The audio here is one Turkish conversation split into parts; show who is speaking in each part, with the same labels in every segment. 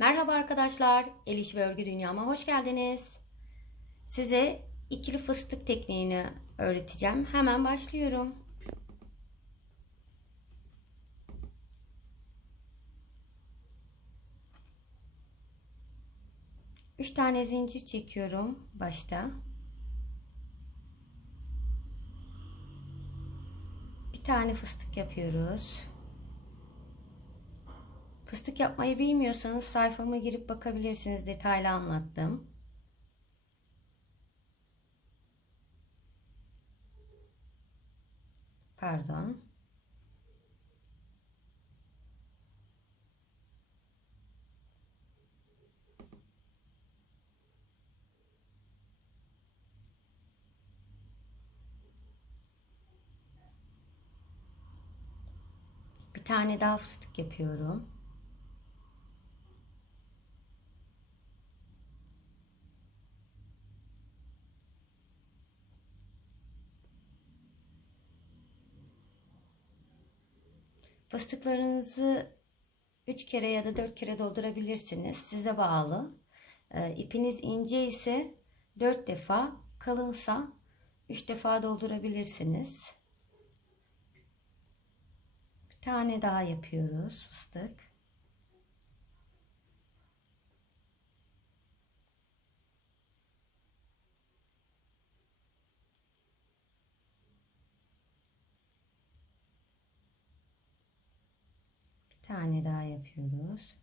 Speaker 1: Merhaba arkadaşlar, El İş ve Örgü Dünyama hoş geldiniz. Size ikili fıstık tekniğini öğreteceğim. Hemen başlıyorum. Üç tane zincir çekiyorum başta. Bir tane fıstık yapıyoruz. Fıstık yapmayı bilmiyorsanız sayfama girip bakabilirsiniz. Detaylı anlattım. Pardon. Bir tane daha fıstık yapıyorum. Fıstıklarınızı 3 kere ya da 4 kere doldurabilirsiniz. Size bağlı. E, ipiniz ince ise 4 defa, kalınsa 3 defa doldurabilirsiniz. Bir tane daha yapıyoruz fıstık. Tane daha yapıyoruz.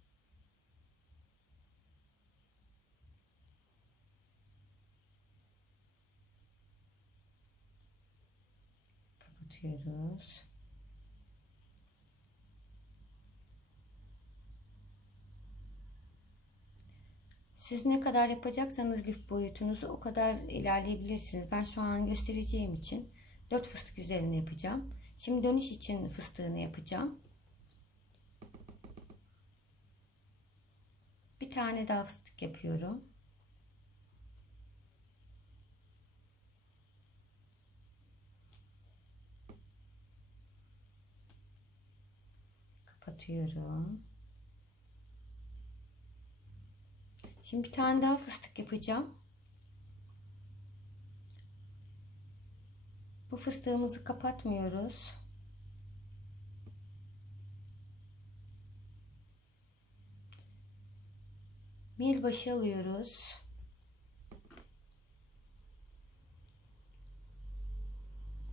Speaker 1: Kapatıyoruz. Siz ne kadar yapacaksanız lif boyutunuzu o kadar ilerleyebilirsiniz. Ben şu an göstereceğim için 4 fıstık üzerine yapacağım. Şimdi dönüş için fıstığını yapacağım. Tane daha fıstık yapıyorum. Kapatıyorum. Şimdi bir tane daha fıstık yapacağım. Bu fıstığımızı kapatmıyoruz. Mil başı alıyoruz.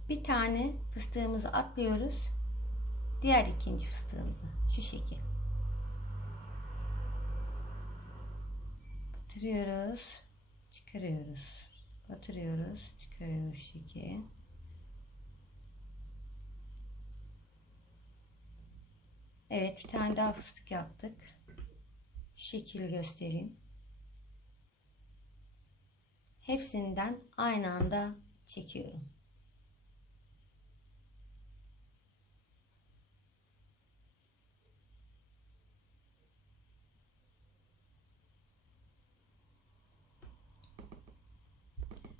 Speaker 1: Bir tane fıstığımızı atlıyoruz. Diğer ikinci fıstığımızı şu şekil. Batırıyoruz. Çıkarıyoruz. Batırıyoruz. Çıkarıyoruz şekil. Evet bir tane daha fıstık yaptık şekil göstereyim. Hepsinden aynı anda çekiyorum.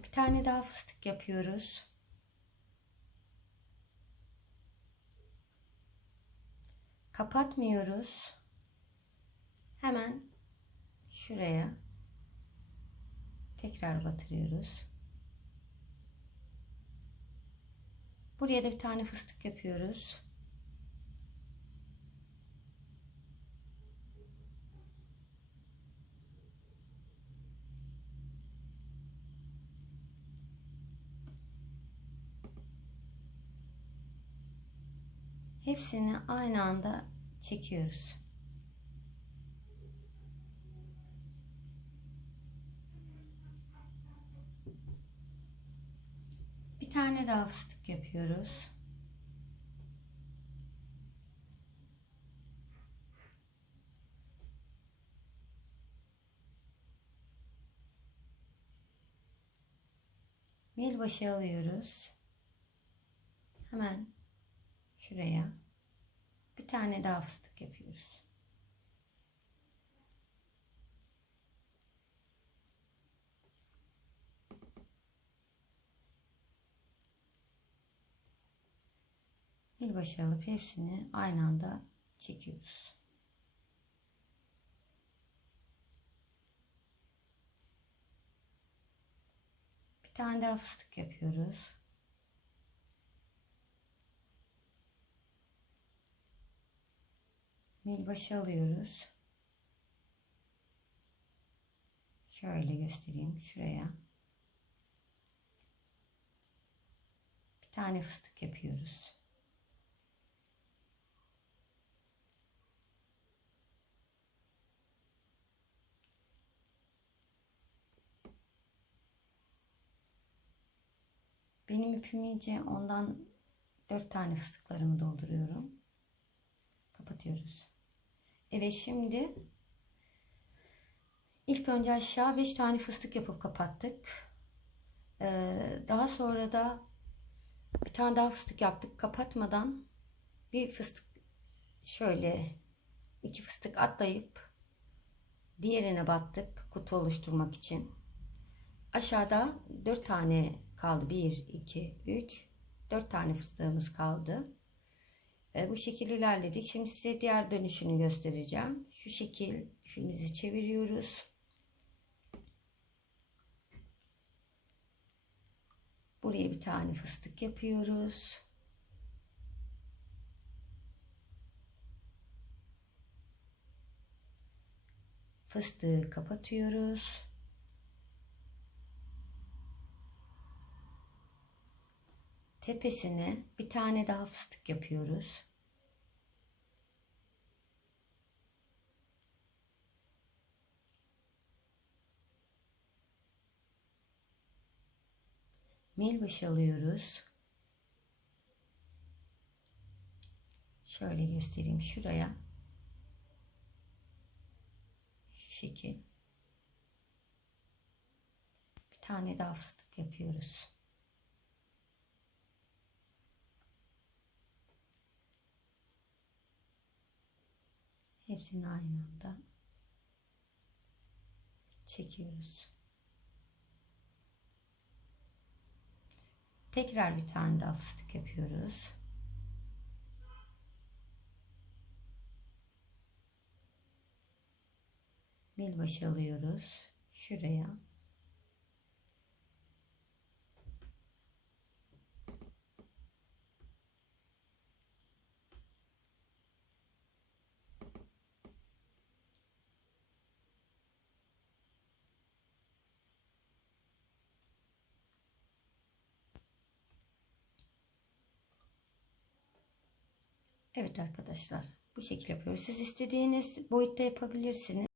Speaker 1: Bir tane daha fıstık yapıyoruz. Kapatmıyoruz hemen şuraya tekrar batırıyoruz. Buraya da bir tane fıstık yapıyoruz. Hepsini aynı anda çekiyoruz. Tane daha fıstık yapıyoruz. Mil başı alıyoruz. Hemen şuraya bir tane daha fıstık yapıyoruz. Pil başı alıp hepsini aynı anda çekiyoruz. Bir tane daha fıstık yapıyoruz. Milbaşı alıyoruz. Şöyle göstereyim şuraya. Bir tane fıstık yapıyoruz. Benim ipim iyice ondan 4 tane fıstıklarımı dolduruyorum. Kapatıyoruz. Evet şimdi ilk önce aşağı 5 tane fıstık yapıp kapattık. Ee, daha sonra da bir tane daha fıstık yaptık. Kapatmadan bir fıstık şöyle iki fıstık atlayıp diğerine battık kutu oluşturmak için. Aşağıda 4 tane kaldı. 1, 2, 3, 4 tane fıstığımız kaldı. E, bu şekilde ilerledik. Şimdi size diğer dönüşünü göstereceğim. Şu şekil ipimizi çeviriyoruz. Buraya bir tane fıstık yapıyoruz. Fıstığı kapatıyoruz. Tepesine bir tane daha fıstık yapıyoruz. Milbaşı alıyoruz. Şöyle göstereyim şuraya. Şu şekil. Bir tane daha fıstık yapıyoruz. Hepsini aynı anda çekiyoruz. Tekrar bir tane daha fıstık yapıyoruz. Milbaşı alıyoruz. Şuraya. Evet arkadaşlar bu şekilde yapıyoruz. Siz istediğiniz boyutta yapabilirsiniz.